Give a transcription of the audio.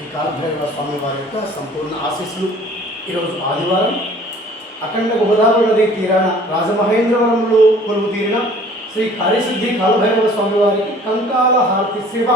శ్రీ కాలభైరవ స్వామి వారి యొక్క సంపూర్ణ ఆశీస్సులు. ఈరోజు ఆదివారం అఖండ గోదావరి నది తీరాన రాజమహేంద్రవరంలో కొలువు తీరిన శ్రీ కార్యసిద్ధి కాలభైరవ స్వామి వారికి కంకాల హారతి సేవ